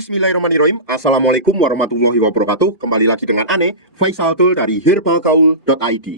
Bismillahirrahmanirrahim. Assalamualaikum warahmatullahi wabarakatuh. Kembali lagi dengan Ane, Faisal Tul dari herbalgaul.id.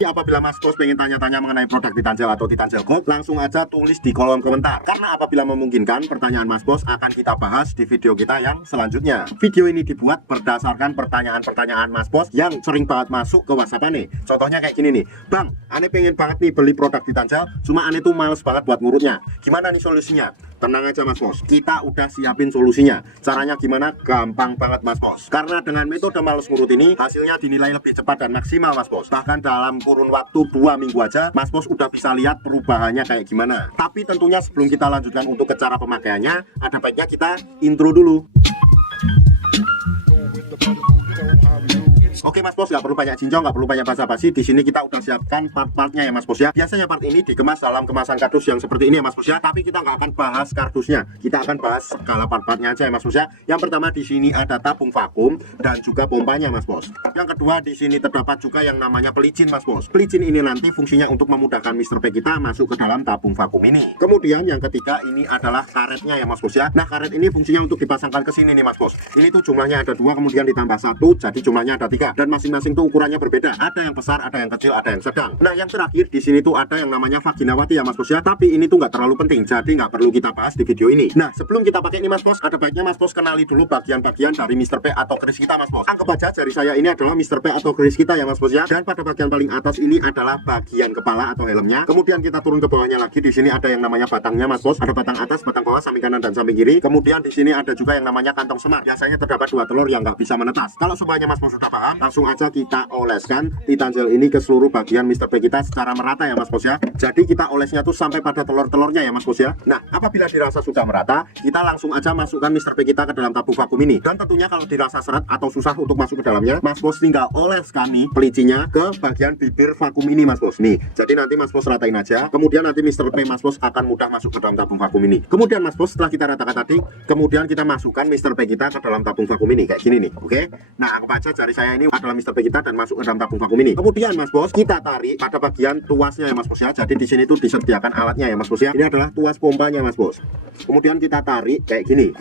Apabila Mas Bos pengen tanya-tanya mengenai produk Titan Gel atau Titan Gel Gold, langsung aja tulis di kolom komentar. Karena apabila memungkinkan, pertanyaan Mas Bos akan kita bahas di video kita yang selanjutnya. Video ini dibuat berdasarkan pertanyaan-pertanyaan Mas Bos yang sering banget masuk ke WhatsApp Ane. Contohnya kayak gini nih, Bang, Ane pengen banget nih beli produk Titan Gel, cuma Ane tuh males banget buat ngurutnya. Gimana nih solusinya? Tenang aja Mas Bos, kita udah siapin solusinya. Caranya gimana? Gampang banget Mas Bos. Karena dengan metode males ngurut ini, hasilnya dinilai lebih cepat dan maksimal Mas Bos. Bahkan dalam kurun waktu 2 minggu aja, Mas Bos udah bisa lihat perubahannya kayak gimana. Tapi tentunya sebelum kita lanjutkan untuk ke cara pemakaiannya, ada baiknya kita intro dulu. Oke Mas Bos, nggak perlu banyak cincong, nggak perlu banyak basa-basi. Di sini kita udah siapkan part-partnya ya Mas Bos ya. Biasanya part ini dikemas dalam kemasan kardus yang seperti ini ya Mas Bos ya. Tapi kita nggak akan bahas kardusnya, kita akan bahas segala part-partnya aja ya Mas Bos ya. Yang pertama di sini ada tabung vakum dan juga pompanya Mas Bos. Yang kedua di sini terdapat juga yang namanya pelicin Mas Bos. Pelicin ini nanti fungsinya untuk memudahkan Mr. P kita masuk ke dalam tabung vakum ini. Kemudian yang ketiga ini adalah karetnya ya Mas Bos ya. Nah karet ini fungsinya untuk dipasangkan ke sini nih Mas Bos. Ini tuh jumlahnya ada 2 kemudian ditambah 1, jadi jumlahnya ada 3. Dan masing-masing tuh ukurannya berbeda. Ada yang besar, ada yang kecil, ada yang sedang. Nah, yang terakhir di sini tuh ada yang namanya vaginawati ya Mas Bos ya. Tapi ini tuh nggak terlalu penting, jadi nggak perlu kita bahas di video ini. Nah, sebelum kita pakai ini Mas Bos, ada baiknya Mas Bos kenali dulu bagian-bagian dari Mr. P atau keris kita Mas Bos. Anggap aja jari saya ini adalah Mr. P atau keris kita ya Mas Bos ya. Dan pada bagian paling atas ini adalah bagian kepala atau helmnya. Kemudian kita turun ke bawahnya lagi. Di sini ada yang namanya batangnya Mas Bos. Ada batang atas, batang bawah, samping kanan dan samping kiri. Kemudian di sini ada juga yang namanya kantong semar. Biasanya terdapat 2 telur yang nggak bisa menetas. Kalau semuanya Mas Bos sudah paham, langsung aja kita oleskan Titan Gel ini ke seluruh bagian Mr. P kita secara merata ya Mas Bos ya. Jadi kita olesnya tuh sampai pada telur-telurnya ya Mas Bos ya. Nah, apabila dirasa sudah merata, kita langsung aja masukkan Mr. P kita ke dalam tabung vakum ini. Dan tentunya kalau dirasa seret atau susah untuk masuk ke dalamnya, Mas Bos tinggal oleskan nih pelicinya ke bagian bibir vakum ini Mas Bos. Nih, jadi nanti Mas Bos ratain aja. Kemudian nanti Mr. P Mas Bos akan mudah masuk ke dalam tabung vakum ini. Kemudian Mas Bos setelah kita ratakan tadi, kemudian kita masukkan Mr. P kita ke dalam tabung vakum ini kayak gini nih. Oke. Nah, anggap aja jari saya ini adalah Mr. P kita dan masuk ke dalam tabung vakum ini. Kemudian Mas Bos kita tarik pada bagian tuasnya ya Mas Bos ya. Jadi di sini tuh disediakan alatnya ya Mas Bos ya. Ini adalah tuas pompanya Mas Bos. Kemudian kita tarik kayak gini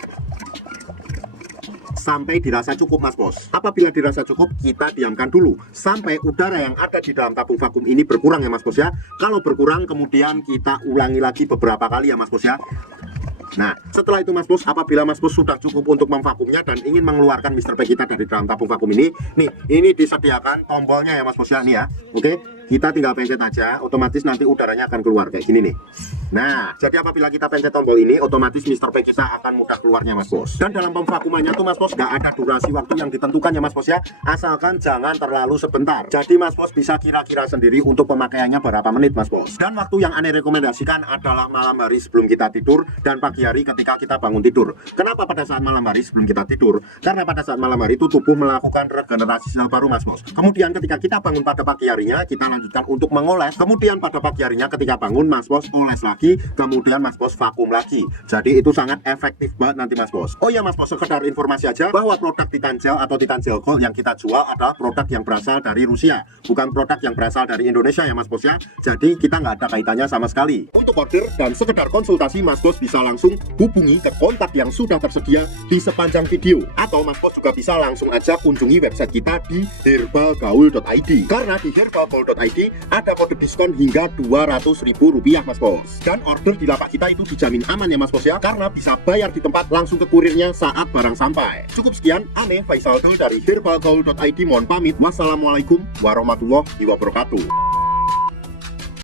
sampai dirasa cukup Mas Bos. Apabila dirasa cukup, kita diamkan dulu sampai udara yang ada di dalam tabung vakum ini berkurang ya Mas Bos ya. Kalau berkurang kemudian kita ulangi lagi beberapa kali ya Mas Bos ya. Nah, setelah itu Mas Bos, apabila Mas Bos sudah cukup untuk memvakumnya dan ingin mengeluarkan Mr. P kita dari dalam tabung vakum ini, nih, ini disediakan tombolnya ya Mas Bos ya, nih ya. Oke, kita tinggal pencet aja, otomatis nanti udaranya akan keluar kayak gini nih. Nah, jadi apabila kita pencet tombol ini, otomatis Mr. P kita akan mudah keluarnya Mas Bos. Dan dalam pemvakumannya tuh Mas Bos nggak ada durasi waktu yang ditentukan ya Mas Bos ya. Asalkan jangan terlalu sebentar. Jadi Mas Bos bisa kira-kira sendiri untuk pemakaiannya berapa menit Mas Bos. Dan waktu yang Ane rekomendasikan adalah malam hari sebelum kita tidur dan pagi hari ketika kita bangun tidur. Kenapa pada saat malam hari sebelum kita tidur? Karena pada saat malam hari itu tubuh melakukan regenerasi sel baru Mas Bos. Kemudian ketika kita bangun pada pagi harinya, kita lanjutkan untuk mengoles. Kemudian pada pagi harinya ketika bangun Mas Bos oles lagi, kemudian Mas Bos vakum lagi. Jadi itu sangat efektif banget nanti Mas Bos. Oh ya Mas Bos, sekedar informasi aja bahwa produk Titan Gel atau Titan Gel Gold yang kita jual adalah produk yang berasal dari Rusia, bukan produk yang berasal dari Indonesia ya Mas Bos ya. Jadi kita nggak ada kaitannya sama sekali. Untuk order dan sekedar konsultasi Mas Bos bisa langsung hubungi ke kontak yang sudah tersedia di sepanjang video, atau Mas Bos juga bisa langsung aja kunjungi website kita di herbalgaul.id. Karena di herbalgaul.id ada kode diskon hingga Rp200.000 Mas Bos. Dan order di lapak kita itu dijamin aman ya Mas Bos ya, karena bisa bayar di tempat langsung ke kurirnya saat barang sampai. Cukup sekian, Ane Faisal Tul dari herbalgaul.id mohon pamit. Wassalamualaikum warahmatullahi wabarakatuh.